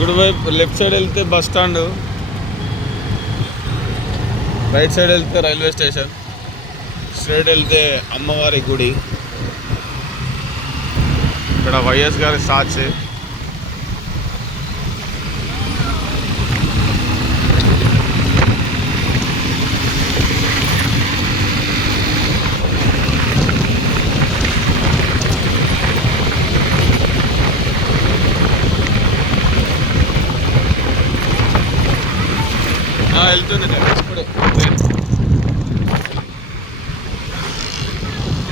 కుడివైపు left side వెళ్తే bus stand, right side వెళ్తే రైల్వే స్టేషన్, స్ట్రైట్ వెళ్తే అమ్మవారి గుడి. ఇక్కడ వైఎస్ గారి స్టాచ్యూ. వెళ్తుంది ఇప్పుడు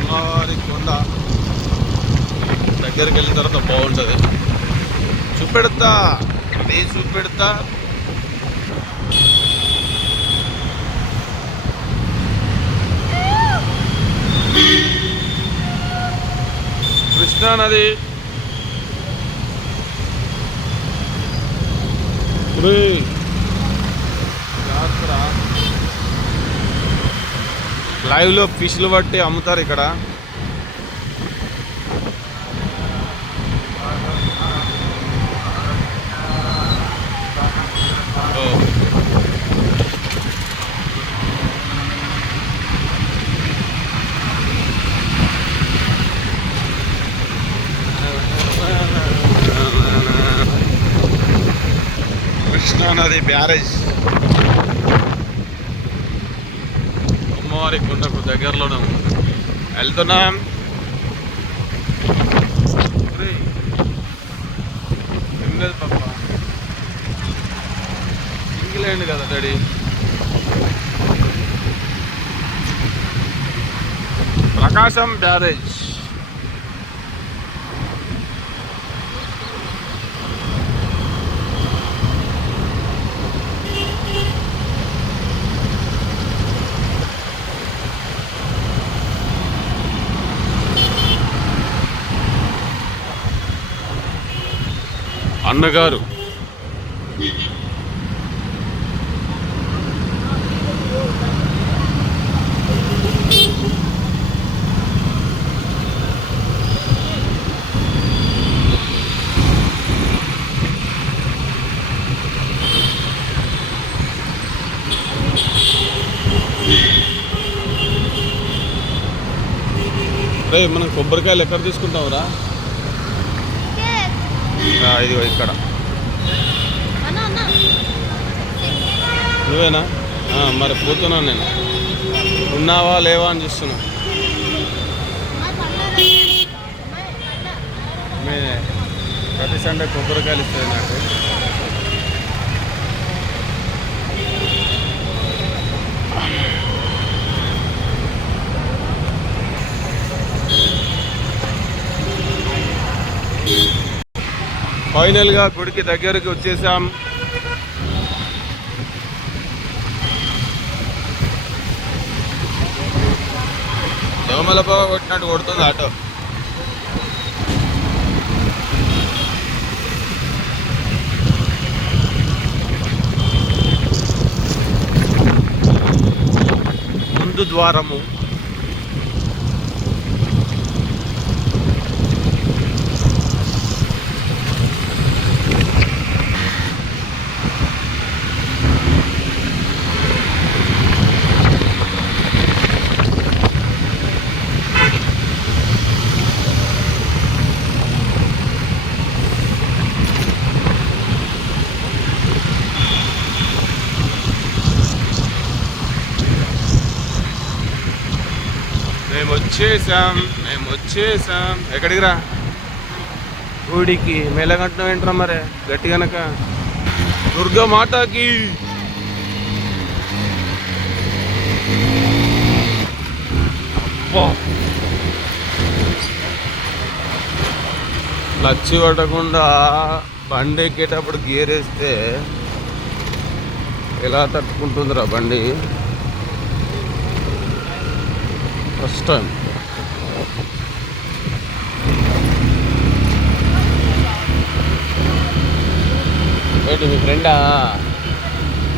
అమ్మవారి కొండ దగ్గరికి వెళ్ళిన తర్వాత బాగుంటుంది. చూపెడతా అది చూపెడతా. కృష్ణానది లైవ్లో ఫిష్లు పట్టి అమ్ముతారు ఇక్కడ. కృష్ణానది బ్యారేజ్ అమ్మవారి కొండకు దగ్గరలోనే వెళ్తున్నాం. ఏం లేదు పాప, ఇంగ్లాండ్ కదా డాడీ. ప్రకాశం బ్యారేజ్. అన్నగారు మనం కొబ్బరికాయలు ఎక్కడ తీసుకుంటావురా? ఇది ఇక్కడ. నువ్వేనా? మరి పోతున్నాను నేను. ఉన్నావా లేవా అని చూస్తున్నా. ప్రతి సండే కొబ్బరికాయలు ఇస్తుంది నాకు. ఫైనల్గా గుడికి దగ్గరికి వచ్చేసాం. దోమల పొగ కొట్టినట్టు కొడుతుంది ఆటో. ముందు ద్వారము. మేము వచ్చేసాం. ఎక్కడికి రా? గుడికి. మెల్లగంటం ఏంట్రా మరి గట్టి గనక. దుర్గా మాతాకి. లచ్చి పడకుండా బండి ఎక్కేటప్పుడు గేర్ వేస్తే ఎలా తట్టుకుంటుందిరా బండి. First time. ఏంటి మీ ఫ్రెండా?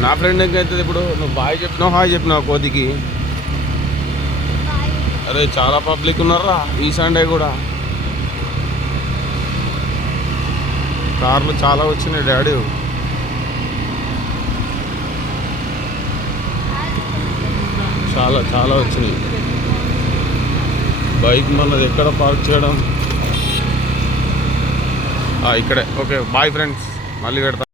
నా ఫ్రెండ్ ఇంకైతుంది ఇప్పుడు. నువ్వు బాయ్ చెప్పినావు, హాయ్ చెప్పినావు కోతికి. అరే చాలా పబ్లిక్ ఉన్నారా ఈ సండే కూడా. కార్లు చాలా వచ్చినాయి డాడీ. చాలా చాలా వచ్చినాయి. బైక్ మనది ఎక్కడ పార్క్ చేయడం? ఇక్కడే. ఓకే బాయ్ ఫ్రెండ్స్, మళ్ళీ పెడతా.